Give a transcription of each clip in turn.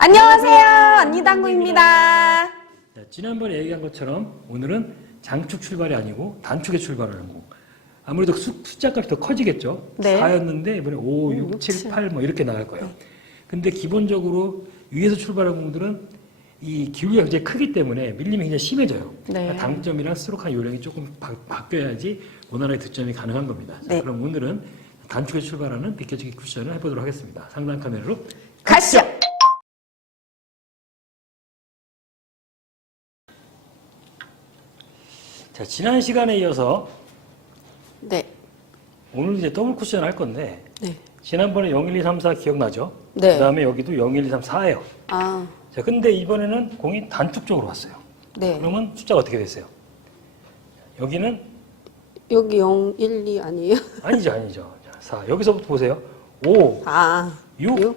안녕하세요. 언니 당구입니다. 자, 지난번에 얘기한 것처럼 오늘은 장축 출발이 아니고 단축에 출발하는 거. 아무래도 수, 숫자값이 더 커지겠죠. 네. 4였는데 이번에 5, 6, 육, 7, 칠. 8뭐 이렇게 나갈 거예요. 근데 기본적으로 위에서 출발한 공들은 이 기울기가 굉장히 크기 때문에 밀림이 굉장히 심해져요. 네. 그러니까 당점이랑 스트로크한 요령이 조금 바, 바뀌어야지 원활하게 득점이 가능한 겁니다. 자, 네. 그럼 오늘은 단축에 출발하는 비켜지기 쿠션을 해보도록 하겠습니다. 상단 카메라로 가시죠. 자, 지난 시간에 이어서 네. 오늘 이제 더블 쿠션 할 건데 네. 지난번에 0, 1, 2, 3, 4 기억나죠? 네. 그 다음에 여기도 0, 1, 2, 3, 4예요. 아, 자, 근데 이번에는 공이 단축 쪽으로 왔어요. 네. 그러면 숫자가 어떻게 됐어요? 여기는 여기 0, 1, 2 아니에요? 아니죠, 아니죠. 자, 4. 여기서부터 보세요. 5, 아, 6, 육?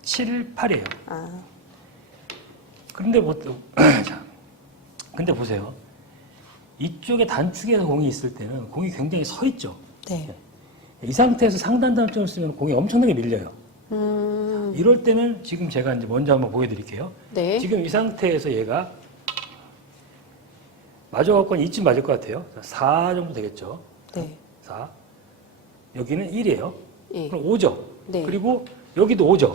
7, 8이에요. 아, 그런데 뭐, 자, 근데 보세요. 이쪽에 단축에서 공이 있을 때는 공이 굉장히 서 있죠. 네. 이 상태에서 상단 단점을 쓰면 공이 엄청나게 밀려요. 음, 이럴 때는 지금 제가 이제 먼저 한번 보여드릴게요. 네. 지금 이 상태에서 얘가 맞아갖고 이쯤 맞을 것 같아요. 4 정도 되겠죠. 네. 4. 여기는 1이에요. 예. 그럼 5죠. 네. 그리고 여기도 5죠.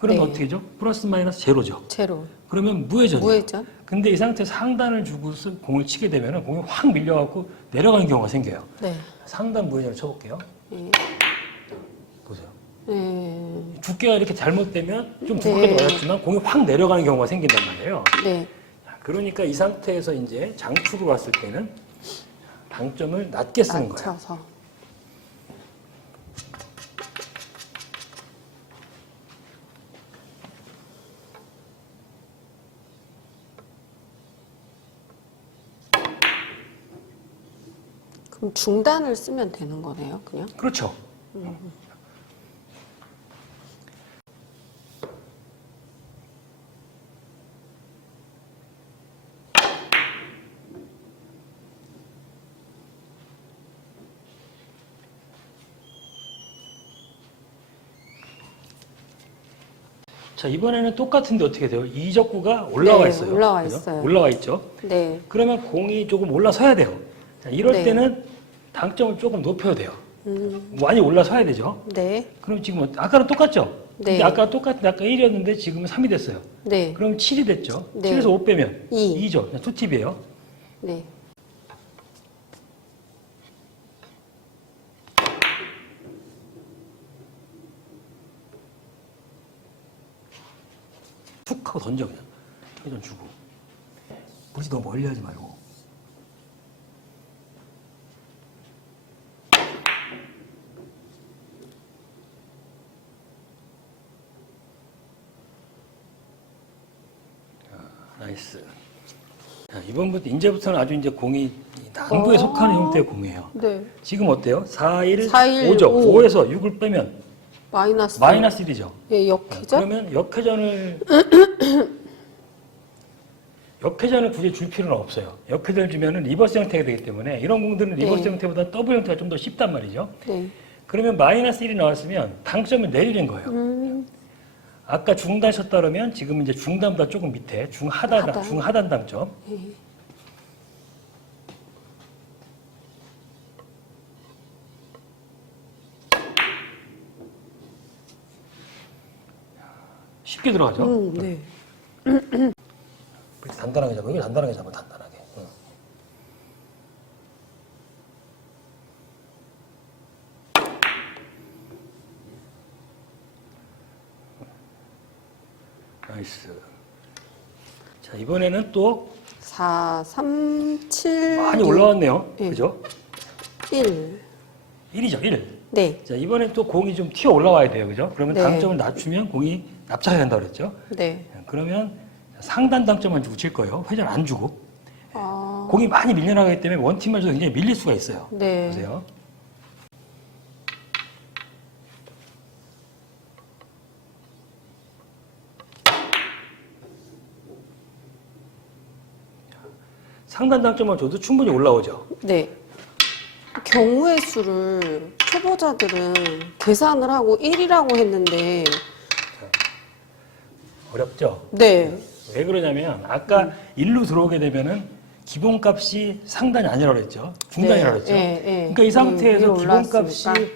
그러면 네. 어떻게죠? 플러스 마이너스 제로죠. 제로. 그러면 무회전이에요. 무회전? 근데 이 상태에서 상단을 주고 서 공을 치게 되면 공이 확 밀려갖고 내려가는 경우가 생겨요. 네. 상단 무회전을 쳐볼게요. 예. 보세요. 네. 두께가 이렇게 잘못되면 좀 두껍게도 네. 맞았지만 공이 확 내려가는 경우가 생긴단 말이에요. 네. 자, 그러니까 이 상태에서 이제 장축으로 왔을 때는 당점을 낮게 쓰는 거예요. 낮춰서. 그럼 중단을 쓰면 되는 거네요, 그냥? 그렇죠. 자 이번에는 똑같은데 어떻게 돼요? 이적구가 올라와 네, 있어요. 올라와 그죠? 있어요. 올라와 있죠. 네. 그러면 공이 조금 올라서야 돼요. 자, 이럴 네. 때는 당점을 조금 높여야 돼요. 음, 많이 올라서야 되죠. 네. 그럼 지금 어- 아까랑 똑같죠? 근데 네. 아까 똑같은데 아까 1이었는데 지금은 3이 됐어요. 네. 그럼 7이 됐죠. 네. 7에서 5 빼면 이. 2죠. 투팁이에요. 네. 툭 하고 던져 그냥. 회전 주고. 무리 너무 멀리 하지 말고. 자, 나이스. 자, 이번부터 이제부터는 아주 이제 공이 이 당구에 어. 속하는 형태의 공이에요. 네. 지금 어때요? 4, 1, 4, 1, 5죠. 오. 5에서 6을 빼면 마이너스. 마이너스 1이죠. 예, 역회전? 그러면 역회전을 역회전을 굳이 줄 필요는 없어요. 역회전을 주면은 리버스 형태가 되기 때문에 이런 공들은 리버스 네. 형태보다 더블 형태가 좀 더 쉽단 말이죠. 네. 그러면 마이너스 1이 나왔으면 당점을 내리는 거예요. 음, 아까 중단 쳤다 그러면 지금 이제 중단보다 조금 밑에 중하단 하단. 중하단 당점. 예. 쉽게 들어가죠. 음, 네. 이렇게 단단하게 잡아. 이게 단단하게 잡아. 단단하게. 응. 나이스. 자, 이번에는 또 4, 3, 7. 많이 올라왔네요. 예. 그죠? 1. 1이죠, 1. 네. 자, 이번엔 또 공이 좀 튀어 올라와야 돼요. 그죠? 그러면 네. 당점을 낮추면 공이 납작해야 한다고 그랬죠? 네. 그러면 상단 당점만 주고 칠 거예요. 회전 안 주고. 아, 공이 많이 밀려나가기 때문에 원팀만 줘도 굉장히 밀릴 수가 있어요. 네. 보세요. 상단 당점만 줘도 충분히 올라오죠. 네. 경우의 수를 초보자들은 계산을 하고 1이라고 했는데 어렵죠? 네. 왜 그러냐면 아까 일로 들어오게 되면은 기본값이 상단이 아니라고 그랬죠. 중단이라고 그랬죠. 예, 예. 그러니까 이 음, 상태에서 위로 기본값이 올라왔으니까.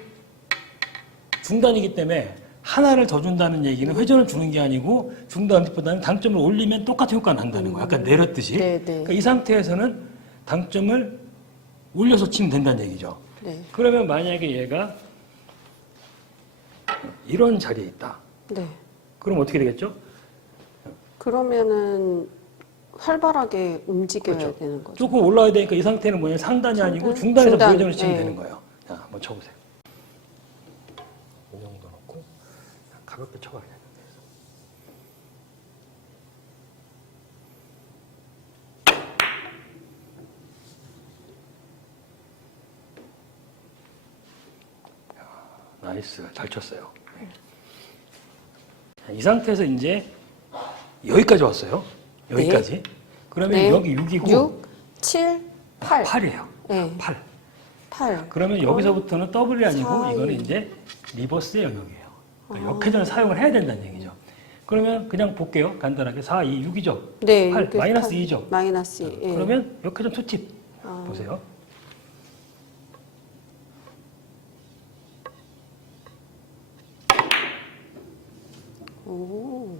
중단이기 때문에 하나를 더 준다는 얘기는 회전을 주는 게 아니고 중단보다는 당점을 올리면 똑같은 효과가 난다는 거예요. 아까 내렸듯이. 네, 네. 그러니까 이 상태에서는 당점을 올려서 치면 된다는 얘기죠. 네. 그러면 만약에 얘가 이런 자리에 있다. 네. 그럼 어떻게 되겠죠? 그러면은 활발하게 움직여야 그렇죠. 되는 거죠. 조금 올라와야 되니까 이 상태는 뭐냐 상단이 아니고 상단? 중단에서 중단, 무회전을 치면 네. 되는 거예요. 자, 한번 쳐보세요. 이 정도 놓고 가볍게 쳐봐 그냥. 야, 나이스, 잘 쳤어요. 네. 자, 이 상태에서 이제 여기까지 왔어요. 여기까지. 그러면 네. 여기 6이고 6, 7, 8. 8이에요. 네. 8. 8. 그러면 여기서부터는 더블이 아니고 사, 이거는 이. 이제 리버스 영역이에요. 그러니까 아. 역회전을 사용을 해야 된다는 얘기죠. 그러면 그냥 볼게요. 간단하게 4, 2, 6이죠. 네. 8, 이렇게 마이너스 팔. 2죠. 마이너스 2. 예. 그러면 역회전 투팁 아. 보세요. 오.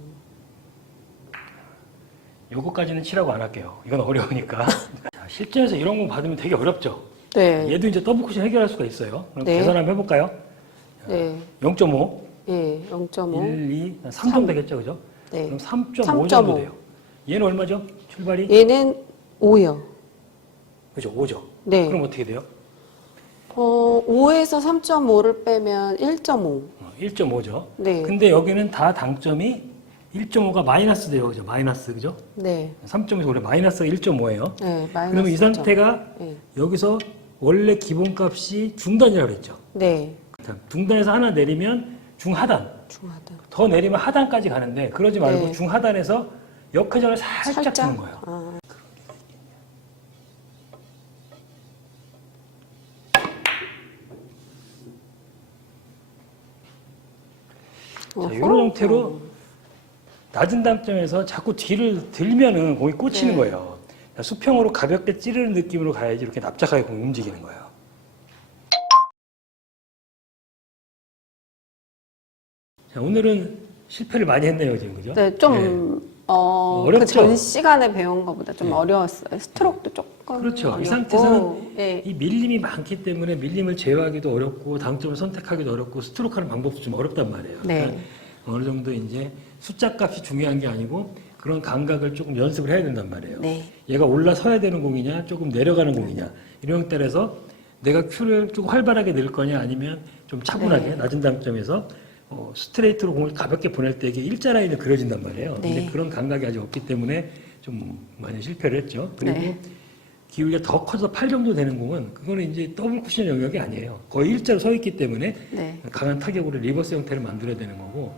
요거까지는 치라고 안 할게요. 이건 어려우니까. 자, 실전에서 이런 거 받으면 되게 어렵죠. 네. 얘도 이제 더블 쿠션 해결할 수가 있어요. 그럼 네. 계산 한번 해볼까요? 네. 0.5, 예. 0.5. 1, 2, 3점 되겠죠, 그죠? 네. 그럼 3.5 3.5. 정도 돼요. 얘는 얼마죠? 출발이? 얘는 5요. 그죠, 5죠. 네. 그럼 어떻게 돼요? 어, 5에서 3.5를 빼면 1.5. 어, 1.5죠. 네. 근데 여기는 다 당점이 1.5가 마이너스 돼요. 그죠? 마이너스, 그죠? 네. 3.5에서 원래 마이너스가 1.5예요. 네. 마이너스. 그러면 이 상태가 네. 여기서 원래 기본값이 중단이라고 그랬죠. 네. 자, 중단에서 하나 내리면 중하단. 중하단. 더 내리면 하단까지 가는데 그러지 말고 네. 중하단에서 역회전을 살짝, 주는 거예요. 아. 자, 이런 형태로 낮은 당점에서 자꾸 뒤를 들면은 공이 꽂히는 네. 거예요. 자, 수평으로 가볍게 찌르는 느낌으로 가야지 이렇게 납작하게 공이 움직이는 거예요. 자, 오늘은 실패를 많이 했네요, 지금 그죠? 네, 좀, 어, 어렵죠? 그 전 시간에 배운 것보다 좀 네. 어려웠어요. 스트로크도 조금. 그렇죠. 이 어렵고. 상태에서는 예. 이 밀림이 많기 때문에 밀림을 제어하기도 어렵고 당점을 선택하기도 어렵고 스트로크하는 방법도 좀 어렵단 말이에요. 네. 그러니까 어느 정도 이제 숫자 값이 중요한 게 아니고 그런 감각을 조금 연습을 해야 된단 말이에요. 네. 얘가 올라서야 되는 공이냐 조금 내려가는 공이냐 이런 따라서 내가 큐를 조금 활발하게 넣을 거냐 아니면 좀 차분하게 네. 낮은 당점에서 어, 스트레이트로 공을 가볍게 보낼 때 이게 일자 라인을 그려진단 말이에요. 근데 네. 그런 감각이 아직 없기 때문에 좀 많이 실패를 했죠. 그리고 네. 기울기가 더 커서 8 정도 되는 공은 그거는 이제 더블 쿠션 영역이 아니에요. 거의 일자로 서 있기 때문에 네. 강한 타격으로 리버스 형태를 만들어야 되는 거고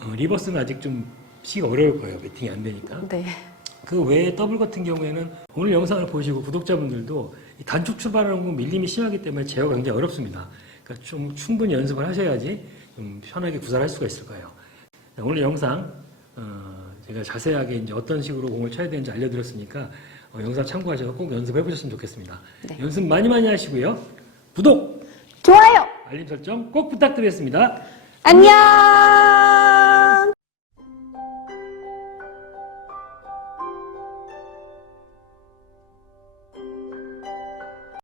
어, 리버스는 아직 좀 치기가 어려울 거예요. 배팅이 안 되니까. 네. 그 외에 더블 같은 경우에는 오늘 영상을 보시고 구독자분들도 이 단축 출발하는 건 밀림이 심하기 때문에 제어가 굉장히 어렵습니다. 그러니까 좀 충분히 연습을 하셔야지 좀 편하게 구사를 할 수가 있을 거예요. 자, 오늘 영상 어, 제가 자세하게 이제 어떤 식으로 공을 쳐야 되는지 알려드렸으니까 어, 영상 참고하셔서 꼭 연습해 보셨으면 좋겠습니다. 네. 연습 많이 많이 하시고요. 구독, 좋아요! 알림 설정 꼭 부탁드리겠습니다. 안녕!